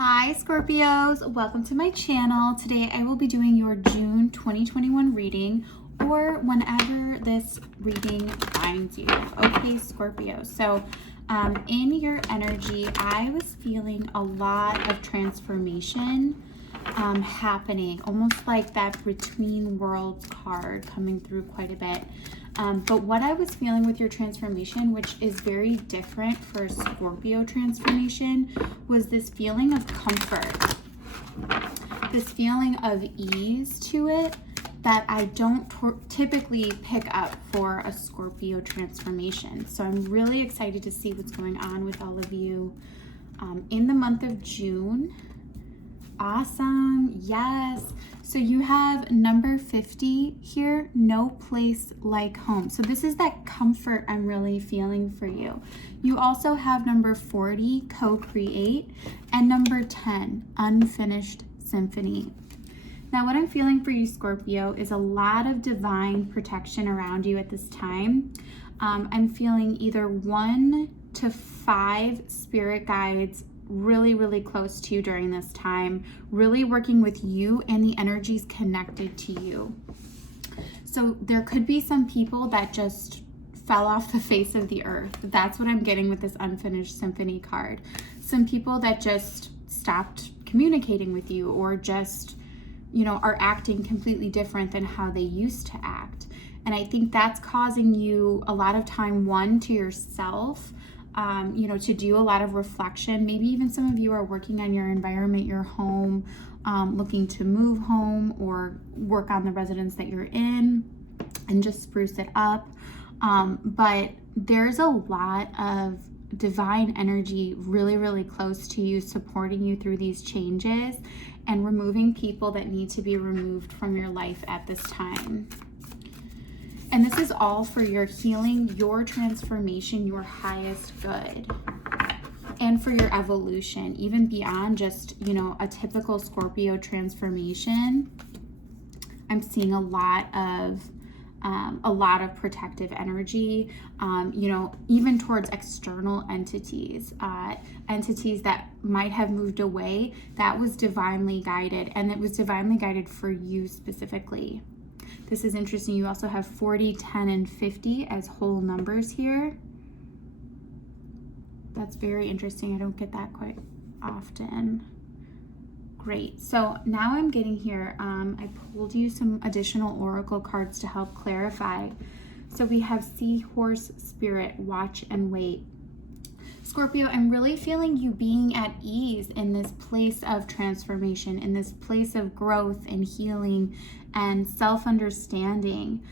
Hi Scorpios, welcome to my channel. Today I will be doing your June 2021 reading, or whenever this reading finds you. Okay Scorpio, so in your energy I was feeling a lot of transformation happening, almost like that between worlds card coming through quite a bit. But what I was feeling with your transformation, which is very different for a Scorpio transformation, was this feeling of comfort, this feeling of ease to it that I don't typically pick up for a Scorpio transformation. So I'm really excited to see what's going on with all of you in the month of June. Awesome. Yes. So you have number 50 here, no place like home. So this is that comfort I'm really feeling for you. You also have number 40, co-create, and number 10, unfinished symphony. Now what I'm feeling for you, Scorpio, is a lot of divine protection around you at this time. I'm feeling either 1 to 5 spirit guides really close to you during this time, really working with you and the energies connected to you. So there could be some people that just fell off the face of the earth. That's what I'm getting with this unfinished symphony card. Some people that just stopped communicating with you, or just, you know, are acting completely different than how they used to act. And I think that's causing you a lot of time, one, to yourself, to do a lot of reflection. Maybe even some of you are working on your environment, your home, looking to move home or work on the residence that you're in and just spruce it up. But there's a lot of divine energy really close to you, supporting you through these changes and removing people that need to be removed from your life at this time. And this is all for your healing, your transformation, your highest good, and for your evolution, even beyond just, a typical Scorpio transformation. I'm seeing a lot of protective energy, even towards external entities, entities that might have moved away. That was divinely guided, and it was divinely guided for you specifically. This is interesting. You also have 40, 10, and 50 as whole numbers here. That's very interesting. I don't get that quite often. Great. So now I'm getting here, I pulled you some additional oracle cards to help clarify. So we have Seahorse Spirit, watch and wait. Scorpio, I'm really feeling you being at ease in this place of transformation, in this place of growth and healing and self-understanding.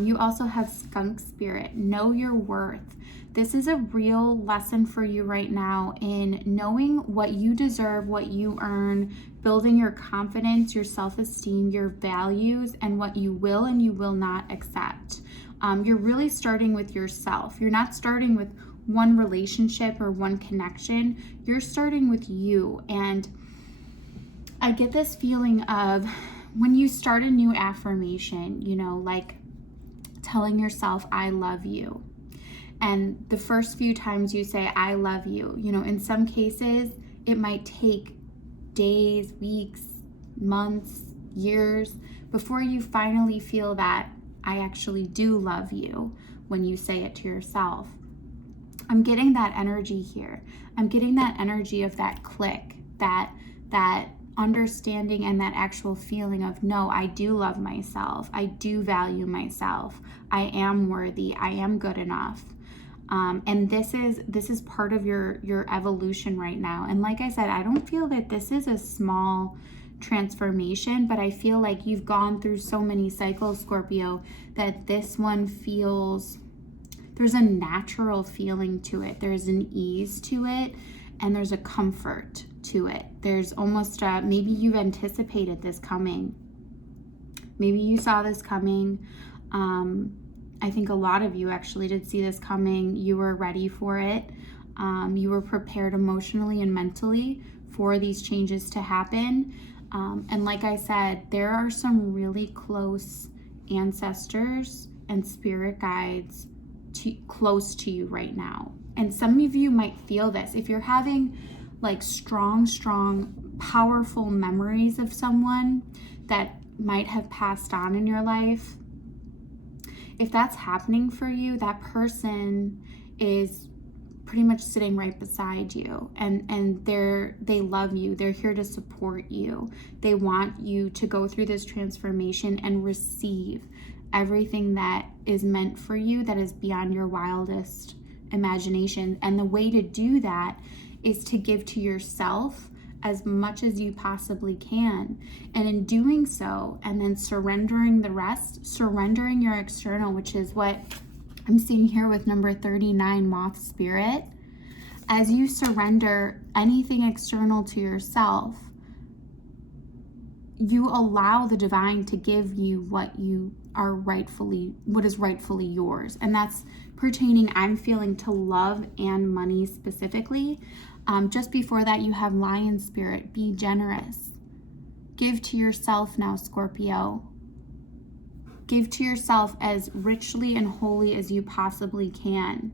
You also have Skunk Spirit, know your worth. This is a real lesson for you right now in knowing what you deserve, what you earn, building your confidence, your self-esteem, your values, and what you will and you will not accept. You're really starting with yourself. You're not starting with one relationship or one connection. You're starting with you. And I get this feeling of when you start a new affirmation, like telling yourself, I love you. And the first few times you say, I love you, in some cases, it might take days, weeks, months, years before you finally feel that I actually do love you when you say it to yourself. I'm getting that energy here. I'm getting that energy of that click, that understanding and that actual feeling of, no, I do love myself. I do value myself. I am worthy. I am good enough. And this is part of your evolution right now. And like I said, I don't feel that this is a small transformation, but I feel like you've gone through so many cycles, Scorpio, that this one feels, there's a natural feeling to it. There's an ease to it, and there's a comfort to it. There's almost maybe you've anticipated this coming. Maybe you saw this coming. I think a lot of you actually did see this coming. You were ready for it. You were prepared emotionally and mentally for these changes to happen. And like I said, there are some really close ancestors and spirit guides close to you right now. And some of you might feel this. If you're having like strong, powerful memories of someone that might have passed on in your life. If that's happening for you, that person is pretty much sitting right beside you, and they love you. They're here to support you. They want you to go through this transformation and receive everything that is meant for you, that is beyond your wildest imagination. And the way to do that is to give to yourself as much as you possibly can. And in doing so, and then surrendering the rest, surrendering your external, which is what I'm seeing here with number 39, Moth Spirit. As you surrender anything external to yourself, you allow the divine to give you what is rightfully yours. And that's pertaining, I'm feeling, to love and money specifically. Just before that, you have Lion Spirit. Be generous. Give to yourself now, Scorpio. Give to yourself as richly and wholly as you possibly can.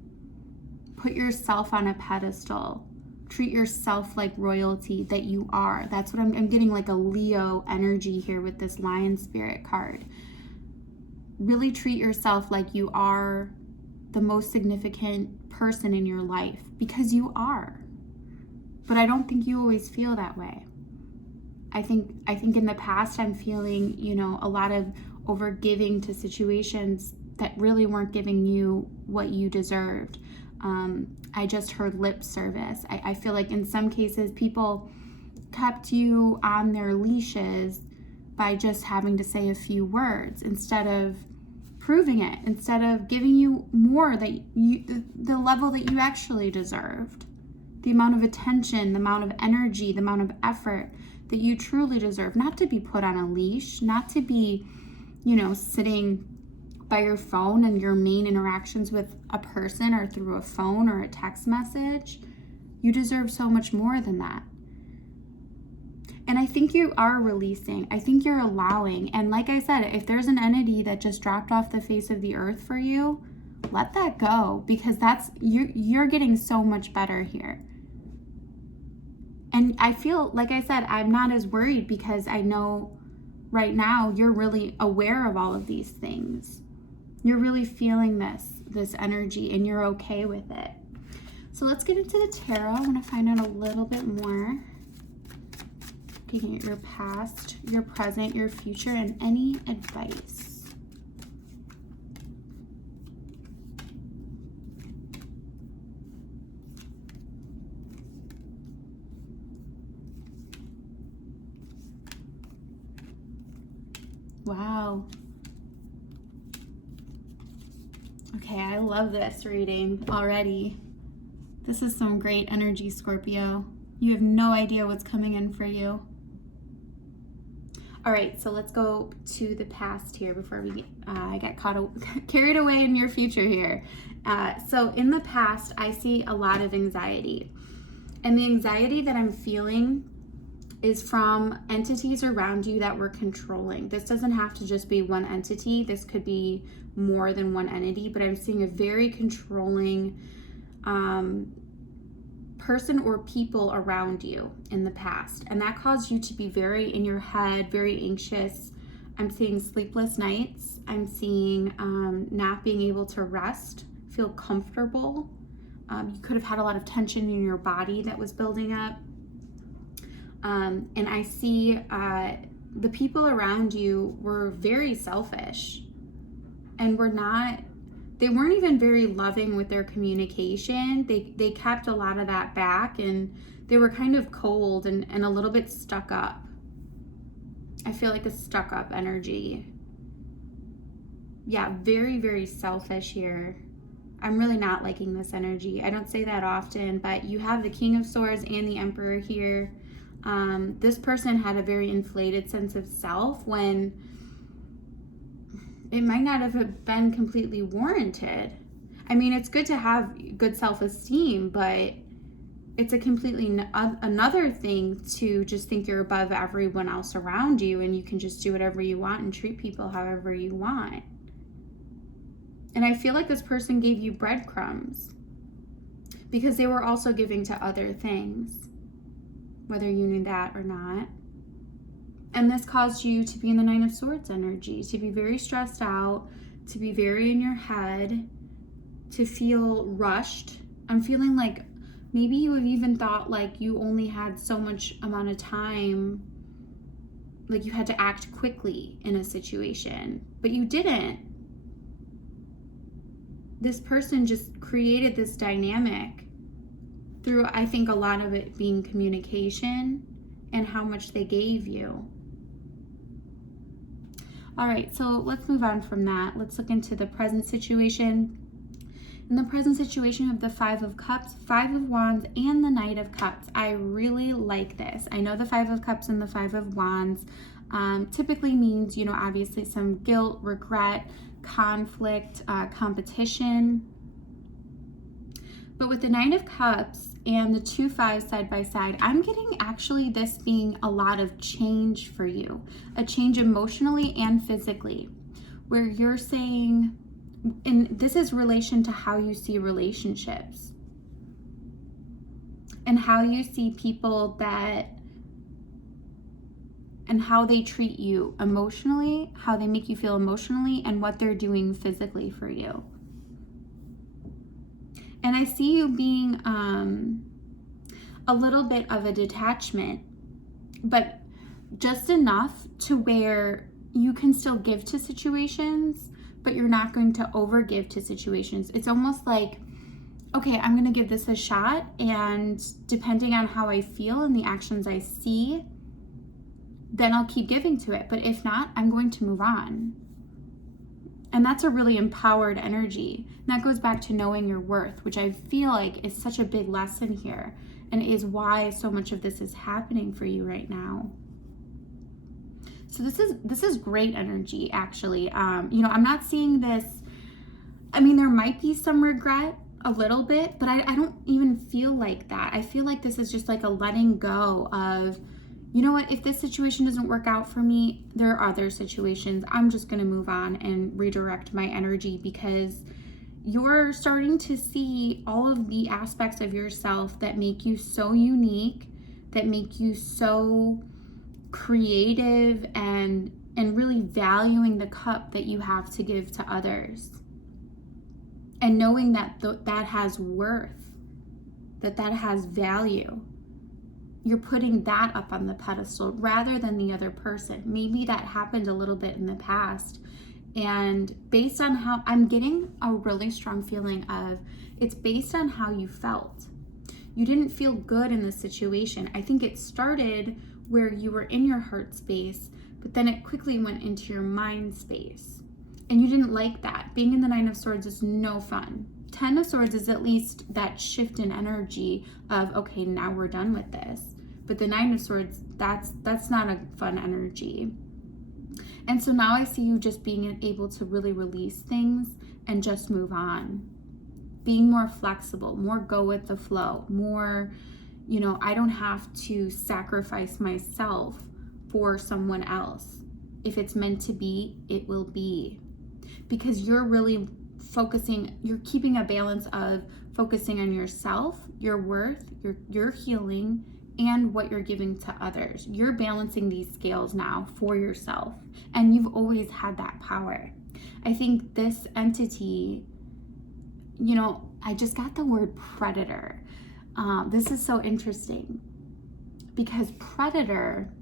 Put yourself on a pedestal. Treat yourself like royalty that you are. That's what I'm getting, like a Leo energy here with this Lion Spirit card. Really treat yourself like you are the most significant person in your life, because you are. But I don't think you always feel that way. I think in the past I'm feeling, a lot of over giving to situations that really weren't giving you what you deserved. I just heard lip service. I feel like in some cases people kept you on their leashes by just having to say a few words instead of proving it, instead of giving you more, that the level that you actually deserved, the amount of attention, the amount of energy, the amount of effort that you truly deserve. Not to be put on a leash, not to be sitting by your phone and your main interactions with a person or through a phone or a text message. You deserve so much more than that. And I think you are releasing. I think you're allowing. And like I said, if there's an entity that just dropped off the face of the earth for you, let that go, because you're getting so much better here. And I feel, like I said, I'm not as worried, because I know right now you're really aware of all of these things. You're really feeling this energy, and you're okay with it. So let's get into the tarot. I want to find out a little bit more. Looking at your past, your present, your future, and any advice. Wow. Okay, I love this reading already. This is some great energy, Scorpio. You have no idea what's coming in for you. All right, so let's go to the past here before we get carried away in your future here. So in the past, I see a lot of anxiety. And the anxiety that I'm feeling is from entities around you that were controlling. This doesn't have to just be one entity. This could be more than one entity, but I'm seeing a very controlling person or people around you in the past. And that caused you to be very in your head, very anxious. I'm seeing sleepless nights. I'm seeing not being able to rest, feel comfortable. You could have had a lot of tension in your body that was building up. And I see the people around you were very selfish, and they weren't even very loving with their communication. They kept a lot of that back, and they were kind of cold and a little bit stuck up. I feel like a stuck up energy. Yeah, very, very selfish here. I'm really not liking this energy. I don't say that often, but you have the King of Swords and the Emperor here. This person had a very inflated sense of self when it might not have been completely warranted. I mean, it's good to have good self-esteem, but it's a completely another thing to just think you're above everyone else around you and you can just do whatever you want and treat people however you want. And I feel like this person gave you breadcrumbs because they were also giving to other things. whether you knew that or not. And this caused you to be in the Nine of Swords energy, to be very stressed out, to be very in your head, to feel rushed. I'm feeling like maybe you have even thought like you only had so much amount of time, like you had to act quickly in a situation, but you didn't. This person just created this dynamic through, I think, a lot of it being communication and how much they gave you. All right, so let's move on from that. Let's look into the present situation. In the present situation of the Five of Cups, Five of Wands, and the Knight of Cups, I really like this. I know the Five of Cups and the Five of Wands typically means, you know, obviously some guilt, regret, conflict, competition. But with the Nine of Cups and the two fives side by side, I'm getting actually this being a lot of change for you, a change emotionally and physically, where you're saying, and this is relation to how you see relationships and how you see people and how they treat you emotionally, how they make you feel emotionally, and what they're doing physically for you. And I see you being a little bit of a detachment, but just enough to where you can still give to situations, but you're not going to overgive to situations. It's almost like, okay, I'm going to give this a shot, and depending on how I feel and the actions I see, then I'll keep giving to it. But if not, I'm going to move on. And that's a really empowered energy. And that goes back to knowing your worth, which I feel like is such a big lesson here and is why so much of this is happening for you right now. So this is great energy, actually. You know, I'm not seeing this. I mean, there might be some regret a little bit, but I don't even feel like that. I feel like this is just like a letting go of, you know what, if this situation doesn't work out for me, there are other situations. I'm just going to move on and redirect my energy, because you're starting to see all of the aspects of yourself that make you so unique, that make you so creative, and really valuing the cup that you have to give to others, and knowing that that has worth, that has value. You're putting that up on the pedestal rather than the other person. Maybe that happened a little bit in the past, and based on how I'm getting a really strong feeling of, it's based on how you felt. You didn't feel good in the situation. I think it started where you were in your heart space, but then it quickly went into your mind space. And you didn't like that. Being in the Nine of Swords is no fun. 10 of Swords is at least that shift in energy of, okay, now we're done with this. But the Nine of Swords, that's not a fun energy. And so now I see you just being able to really release things and just move on. Being more flexible, more go with the flow, more, you know, I don't have to sacrifice myself for someone else. If it's meant to be, it will be. Because you're really focusing, you're keeping a balance of focusing on yourself, your worth, your healing, and what you're giving to others. You're balancing these scales now for yourself, and you've always had that power. I think this entity, you know, I just got the word predator. This is so interesting, because predator,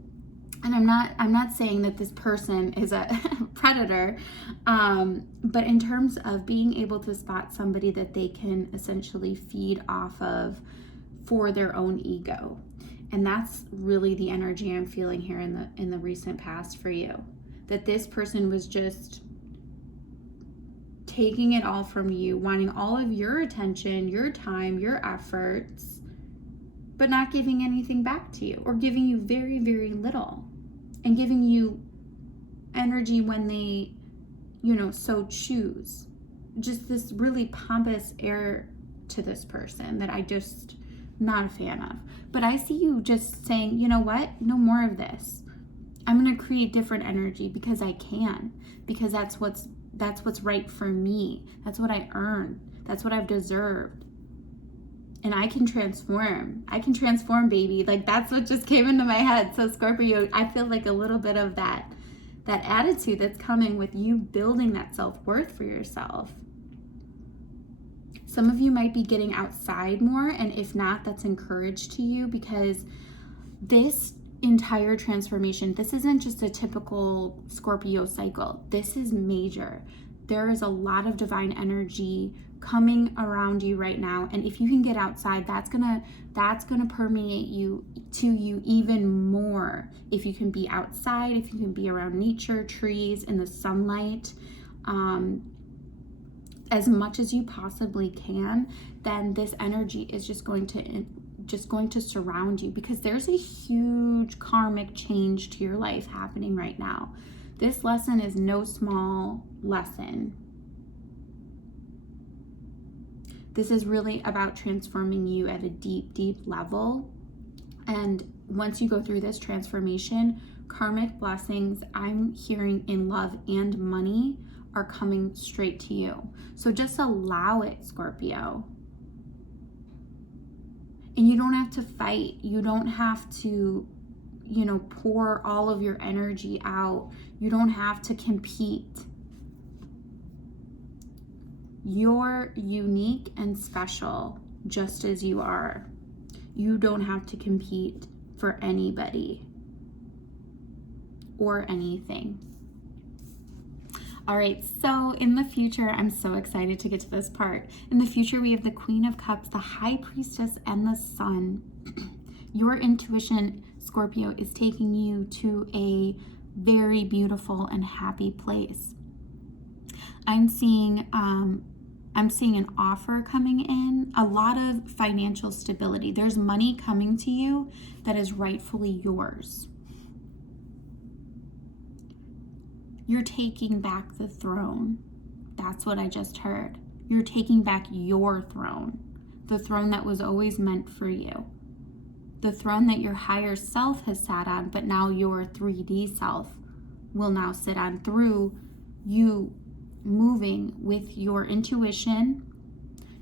and I'm not saying that this person is a predator, but in terms of being able to spot somebody that they can essentially feed off of for their own ego. And that's really the energy I'm feeling here in the recent past for you. That this person was just taking it all from you, wanting all of your attention, your time, your efforts, but not giving anything back to you, or giving you very, very little, and giving you energy when they, you know, so choose. Just this really pompous air to this person that I just not a fan of. But I see you just saying, you know what, no more of this. I'm going to create different energy because I can, because that's what's right for me. That's what I earned. That's what I've deserved. and I can transform. I can transform, baby. Like, that's what just came into my head. So Scorpio, I feel like a little bit of that attitude that's coming with you building that self-worth for yourself. Some of you might be getting outside more, and if not, that's encouraged to you, because this entire transformation, this isn't just a typical Scorpio cycle. This is major. There is a lot of divine energy coming around you right now, and if you can get outside, that's gonna permeate you even more. If you can be outside, if you can be around nature, trees, in the sunlight, as much as you possibly can, then this energy is just going to surround you, because there's a huge karmic change to your life happening right now. This lesson is no small lesson. This is really about transforming you at a deep, deep level. And once you go through this transformation, karmic blessings, I'm hearing, in love and money, are coming straight to you. So just allow it, Scorpio. And you don't have to fight. You don't have to, pour all of your energy out. You don't have to compete. You're unique and special just as you are. You don't have to compete for anybody or anything. All right, so in the future, I'm so excited to get to this part. In the future, we have the Queen of Cups, the High Priestess, and the Sun. Your intuition, Scorpio, is taking you to a very beautiful and happy place. I'm seeing an offer coming in, a lot of financial stability. There's money coming to you that is rightfully yours. You're taking back the throne. That's what I just heard. You're taking back your throne, the throne that was always meant for you, the throne that your higher self has sat on, but now your 3D self will now sit on, through you moving with your intuition.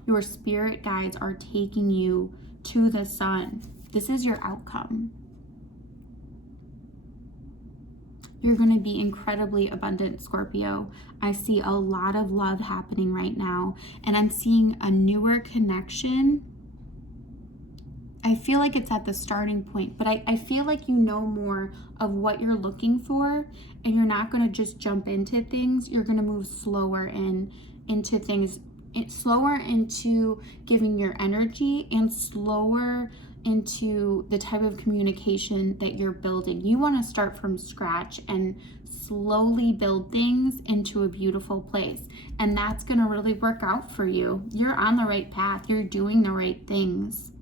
Your spirit guides are taking you to the sun. This is your outcome. You're going to be incredibly abundant, Scorpio. I see a lot of love happening right now, and I'm seeing a newer connection. I feel like it's at the starting point, but I feel like you know more of what you're looking for, and you're not going to just jump into things. You're going to move slower into things, slower into giving your energy, and slower into the type of communication that you're building. You want to start from scratch and slowly build things into a beautiful place. And that's going to really work out for you. You're on the right path. You're doing the right things.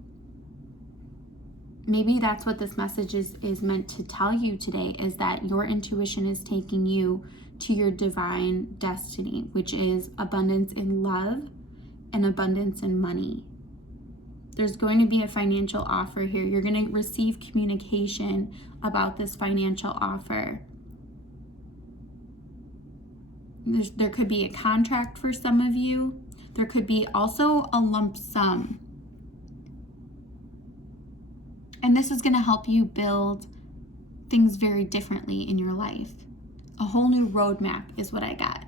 Maybe that's what this message is meant to tell you today, is that your intuition is taking you to your divine destiny, which is abundance in love and abundance in money. There's going to be a financial offer here. You're going to receive communication about this financial offer. There could be a contract for some of you. There could be also a lump sum. And this is going to help you build things very differently in your life. A whole new roadmap is what I got.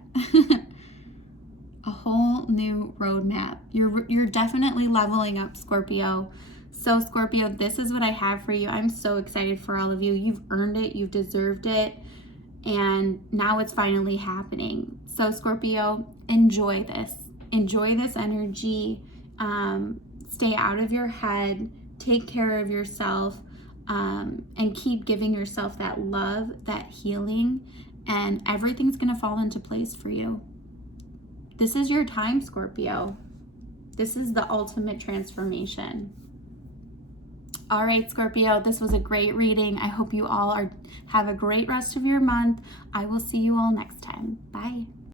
A whole new roadmap. You're definitely leveling up, Scorpio. So Scorpio, this is what I have for you. I'm so excited for all of you. You've earned it. You've deserved it. And now it's finally happening. So Scorpio, enjoy this. Enjoy this energy. Stay out of your head. Take care of yourself. And keep giving yourself that love, that healing. And everything's going to fall into place for you. This is your time, Scorpio. This is the ultimate transformation. All right, Scorpio, this was a great reading. I hope you all have a great rest of your month. I will see you all next time. Bye.